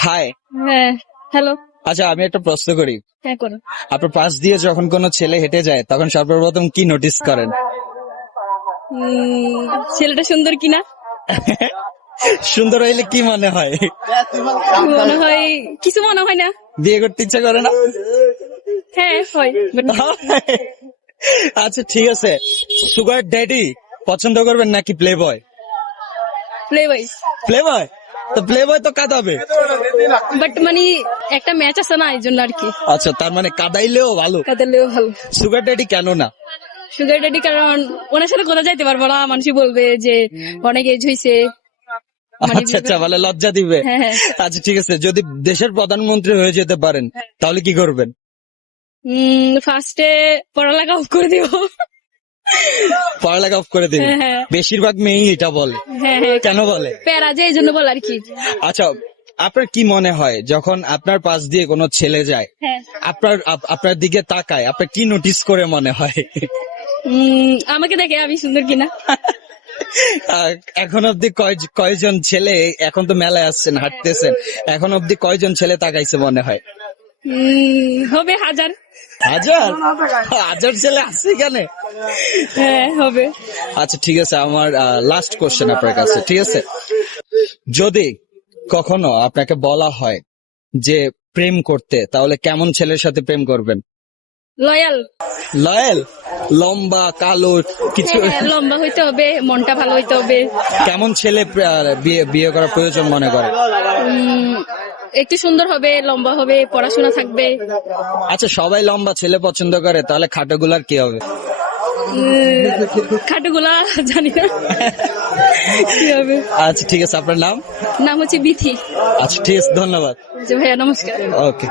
High হ্যাঁ hello আচ্ছা আমি একটা প্রশ্ন করি। হ্যাঁ করো। আপনার পাশ দিয়ে যখন কোনো ছেলে হেঁটে যায় তখন সর্বপ্রথম কি নোটিস করেন? উম, ছেলেটা সুন্দর কিনা? সুন্দর হইলে কি মনে হয়? মনে হয় কিছু মনে হয় না। বিয়ে করতে ইচ্ছা করে না? হ্যাঁ হয় but আচ্ছা ঠিক আছে। সুগার ড্যাডি পছন্দ করবেন নাকি প্লে বয় প্লে wise প্লে বয় তো প্লে বয় তো কাঁদাবে। বাট মানে একটা ম্যাচ আছে না এই জন্য আর কি। আচ্ছা তার মানে কাদাইলেও ভালো। কাদালেও ভালো। সুগার ড্যাডি কেন না? সুগার ড্যাডি কারণ ওনার সাথে কোথাও যাইতে পারব না মানুষই বলবে যে অনেক এজ হয়েছে মানে আচ্ছা আচ্ছা বলে লজ্জা দিবে। হ্যাঁ হ্যাঁ। আচ্ছা ঠিক আছে যদি দেশের প্রধানমন্ত্রী হয়ে যেতে পারেন তাহলে কি করবেন? ফার্স্টে পড়ালেখা করে দিব। পড়ালেখা অফ করে দিবেন হ্যাঁ, হ্যাঁ। বেশিরভাগ মেয়েই এটা বলে। হ্যাঁ কেন বলে? প্যারা যে এই জন্য বল আর কি। আচ্ছা আপনার কি মনে হয় যখন আপনার পাশ দিয়ে কোনো ছেলে যায় আপনার আপনার দিকে তাকায় আপনার কি নোটিস করে মনে হয়? আমাকে দেখে আমি সুন্দর কিনা? এখন অব্দি কয় কয়জন ছেলে এখন তো মেলায় আসছেন হাঁটতেছেন এখন অব্দি কয়জন ছেলে তাকাইছে মনে হয়? হবে হাজার। হাজার? হাজার ছেলে আছে এখানে? হ্যাঁ হবে। আচ্ছা ঠিক আছে আমার লাস্ট কোশ্চেন আপনার কাছে ঠিক আছে? যদি কখনো আপনাকে বলা হয় যে প্রেম করতে তাহলে কেমন ছেলের সাথে প্রেম করবেন? লয়াল। লয়েল? লম্বা কালো কিছু হ্যাঁ, লম্বা হইতে হবে মনটা ভালো হইতে হবে। কেমন ছেলে বিয়ে বিয়ে করা প্রয়োজন মনে করে? একটু সুন্দর হবে লম্বা হবে পড়াশোনা থাকবে। আচ্ছা সবাই লম্বা ছেলে পছন্দ করে তাহলে খাটোগুলার কি হবে? খাটোগুলা জানি না। কি হবে? আচ্ছা ঠিক আছে আপনার নাম? নাম হচ্ছে বিথি। আচ্ছা ঠিক আছে ধন্যবাদ। যে ভাইয়া নমস্কার। ওকে।